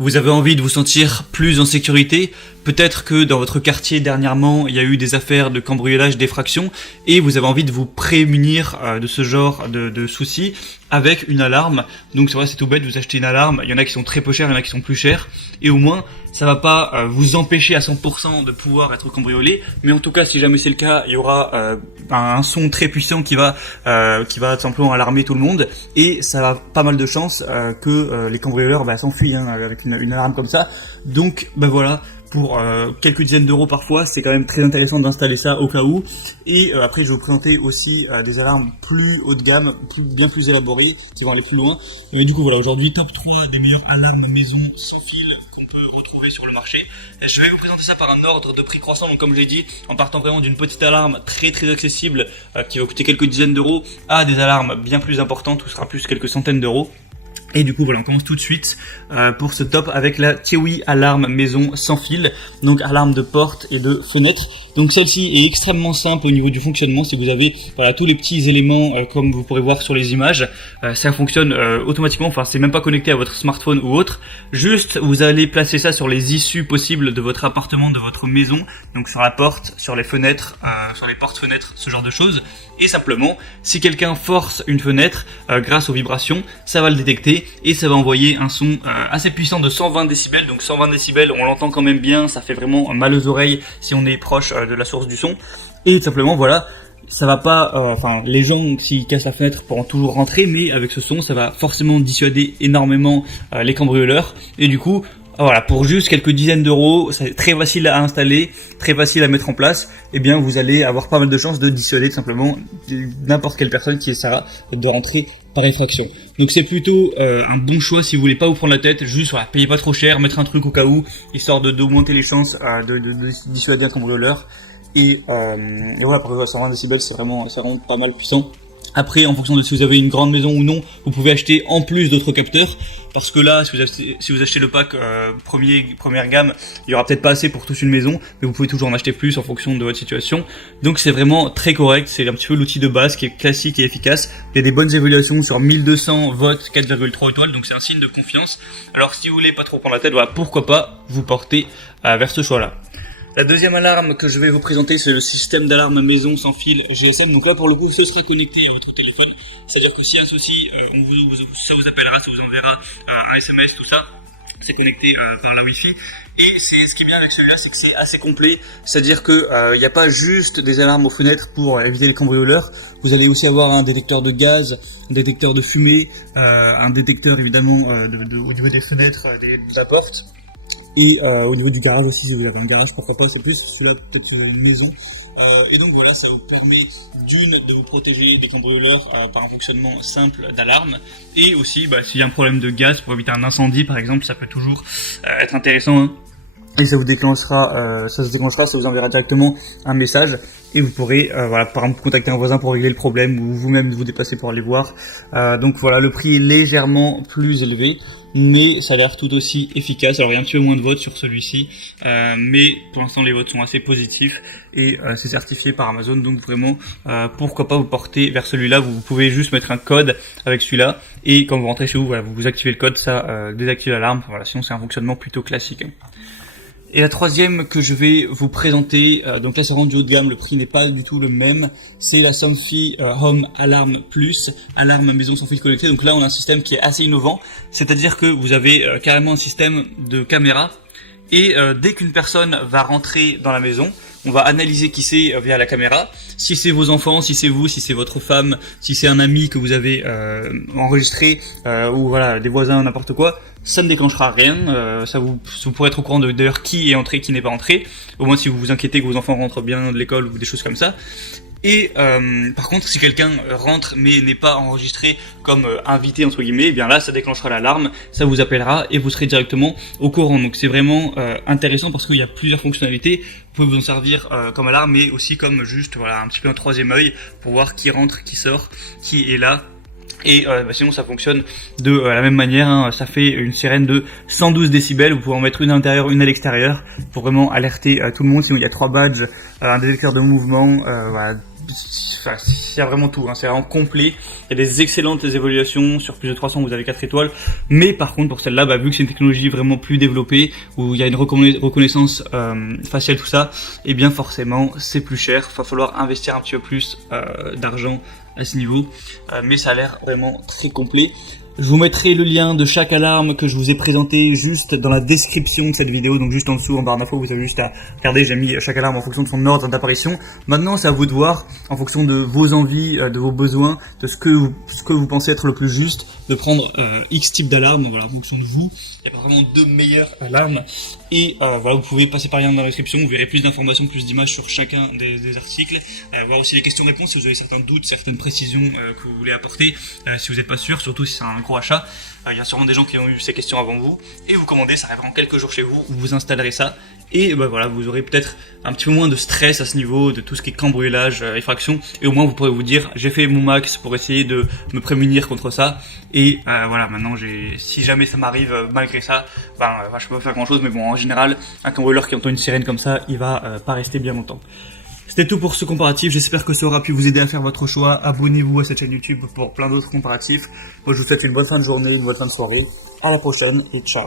Vous avez envie de vous sentir plus en sécurité. Peut-être que dans votre quartier dernièrement, il y a eu des affaires de cambriolage, d'effraction, et vous avez envie de vous prémunir de ce genre de soucis avec une alarme. Donc c'est vrai, c'est tout bête, vous achetez une alarme, il y en a qui sont très peu chères, il y en a qui sont plus chères, et au moins ça va pas vous empêcher à 100% de pouvoir être cambriolé, mais en tout cas si jamais c'est le cas, il y aura un son très puissant qui va tout simplement alarmer tout le monde, et ça a pas mal de chances que les cambrioleurs s'enfuient avec une alarme comme ça. Donc voilà, pour quelques dizaines d'euros parfois, c'est quand même très intéressant d'installer ça au cas où. Et après je vais vous présenter aussi des alarmes plus haut de gamme, bien plus élaborées, qui vont aller plus loin. Mais du coup voilà, aujourd'hui top 3 des meilleures alarmes maison sans fil qu'on peut retrouver sur le marché. Je vais vous présenter ça par un ordre de prix croissant, donc comme je l'ai dit, en partant vraiment d'une petite alarme très accessible qui va coûter quelques dizaines d'euros à des alarmes bien plus importantes où ce sera plus quelques centaines d'euros. Et du coup voilà, on commence tout de suite pour ce top avec la Tiewi alarme maison sans fil, donc alarme de porte et de fenêtre. Donc celle-ci est extrêmement simple au niveau du fonctionnement. Si vous avez tous les petits éléments comme vous pourrez voir sur les images, ça fonctionne automatiquement, enfin c'est même pas connecté à votre smartphone ou autre. Juste vous allez placer ça sur les issues possibles de votre appartement, de votre maison, donc sur la porte, sur les fenêtres, sur les portes-fenêtres, ce genre de choses. Et simplement, si quelqu'un force une fenêtre grâce aux vibrations, ça va le détecter et ça va envoyer un son assez puissant de 120 décibels. Donc 120 décibels, on l'entend quand même bien, ça fait vraiment mal aux oreilles si on est proche de la source du son. Et tout simplement voilà, ça va pas, les gens s'ils cassent la fenêtre pourront toujours rentrer, mais avec ce son ça va forcément dissuader énormément les cambrioleurs. Et du coup voilà, pour juste quelques dizaines d'euros, c'est très facile à installer, très facile à mettre en place, et bien vous allez avoir pas mal de chances de dissuader tout simplement n'importe quelle personne qui essaiera de rentrer par effraction. Donc c'est plutôt un bon choix si vous voulez pas vous prendre la tête, juste payez pas trop cher, mettre un truc au cas où, histoire d'augmenter les chances de dissuader un cambrioleur. Et voilà, pour 120 décibels c'est vraiment pas mal puissant. Après, en fonction de si vous avez une grande maison ou non, vous pouvez acheter en plus d'autres capteurs, parce que là, si vous achetez le pack première gamme, il y aura peut-être pas assez pour toute une maison, mais vous pouvez toujours en acheter plus en fonction de votre situation. Donc c'est vraiment très correct, c'est un petit peu l'outil de base qui est classique et efficace. Il y a des bonnes évaluations sur 1200 votes, 4,3 étoiles, donc c'est un signe de confiance. Alors si vous voulez pas trop prendre la tête, voilà, pourquoi pas vous porter vers ce choix-là. La deuxième alarme que je vais vous présenter, c'est le système d'alarme maison sans fil GSM. Donc là, pour le coup, ce sera connecté à votre téléphone. C'est-à-dire que s'il y a un souci, ça vous appellera, ça vous enverra un SMS, tout ça. C'est connecté par la Wi-Fi. Et ce qui est bien avec celui-là, c'est que c'est assez complet. C'est-à-dire que il n'y a pas juste des alarmes aux fenêtres pour éviter les cambrioleurs. Vous allez aussi avoir un détecteur de gaz, un détecteur de fumée, un détecteur évidemment au niveau des fenêtres, de la porte. Et au niveau du garage aussi, si vous avez un garage, pourquoi pas, c'est plus celui-là, peut-être si vous avez une maison. Et donc voilà, ça vous permet de vous protéger des cambrioleurs par un fonctionnement simple d'alarme. Et aussi, s'il y a un problème de gaz, pour éviter un incendie par exemple, ça peut toujours être intéressant. Et ça vous déclenchera, ça vous enverra directement un message. Et vous pourrez, par exemple, contacter un voisin pour régler le problème ou vous-même vous déplacer pour aller voir. Donc voilà, le prix est légèrement plus élevé, mais ça a l'air tout aussi efficace. Alors il y a un petit peu moins de votes sur celui-ci, mais pour l'instant les votes sont assez positifs et c'est certifié par Amazon. Donc vraiment, pourquoi pas vous porter vers celui-là. Vous pouvez juste mettre un code avec celui-là et quand vous rentrez chez vous, vous activez le code, ça désactive l'alarme. Voilà, sinon c'est un fonctionnement plutôt classique. Et la troisième que je vais vous présenter, donc là c'est vraiment du haut de gamme, le prix n'est pas du tout le même, c'est la Somfy Home Alarm Plus, alarme maison sans fil connecté. Donc là on a un système qui est assez innovant, c'est-à-dire que vous avez carrément un système de caméra et dès qu'une personne va rentrer dans la maison, on va analyser qui c'est via la caméra. Si c'est vos enfants, si c'est vous, si c'est votre femme, si c'est un ami que vous avez enregistré ou voilà des voisins, n'importe quoi, ça ne déclenchera rien. Vous pourrez être au courant d'ailleurs qui est entré, qui n'est pas entré. Au moins si vous vous inquiétez que vos enfants rentrent bien de l'école ou des choses comme ça. Et par contre, si quelqu'un rentre mais n'est pas enregistré comme invité entre guillemets, eh bien là, ça déclenchera l'alarme, ça vous appellera et vous serez directement au courant. Donc c'est vraiment intéressant parce qu'il y a plusieurs fonctionnalités. Vous pouvez vous en servir comme alarme, mais aussi comme juste un petit peu un troisième œil pour voir qui rentre, qui sort, qui est là. Et sinon ça fonctionne de la même manière, ça fait une sirène de 112 décibels, vous pouvez en mettre une à l'intérieur, une à l'extérieur, pour vraiment alerter tout le monde. Sinon il y a 3 badges, un détecteur de mouvement, enfin, il y a vraiment tout, hein, c'est vraiment complet. Il y a des excellentes évaluations, sur plus de 300 vous avez 4 étoiles, mais par contre pour celle-là, vu que c'est une technologie vraiment plus développée, où il y a une reconnaissance faciale, tout ça, et bien forcément c'est plus cher, il va falloir investir un petit peu plus d'argent à ce niveau, mais ça a l'air vraiment très complet. Je vous mettrai le lien de chaque alarme que je vous ai présenté juste dans la description de cette vidéo, donc juste en dessous en barre d'infos, vous avez juste à regarder, j'ai mis chaque alarme en fonction de son ordre d'apparition. Maintenant c'est à vous de voir, en fonction de vos envies, de vos besoins, de ce que vous pensez être le plus juste, de prendre X type d'alarme, voilà, en fonction de vous. Il y a vraiment 2 meilleures alarmes, et voilà, vous pouvez passer par le lien dans la description, vous verrez plus d'informations, plus d'images sur chacun des articles, voir aussi les questions-réponses si vous avez certains doutes, certaines précisions que vous voulez apporter, si vous n'êtes pas sûr, surtout si c'est un gros achat. Il y a sûrement des gens qui ont eu ces questions avant vous, et vous commandez, ça arrivera en quelques jours chez vous, vous installerez ça, et voilà, vous aurez peut-être un petit peu moins de stress à ce niveau, de tout ce qui est cambriolage, effraction, et au moins vous pourrez vous dire, j'ai fait mon max pour essayer de me prémunir contre ça, et voilà, maintenant si jamais ça m'arrive malgré ça, je peux pas faire grand chose, mais bon, en général, un cambrioleur qui entend une sirène comme ça, il va pas rester bien longtemps. C'était tout pour ce comparatif, j'espère que ça aura pu vous aider à faire votre choix. Abonnez-vous à cette chaîne YouTube pour plein d'autres comparatifs. Moi je vous souhaite une bonne fin de journée, une bonne fin de soirée. À la prochaine et ciao.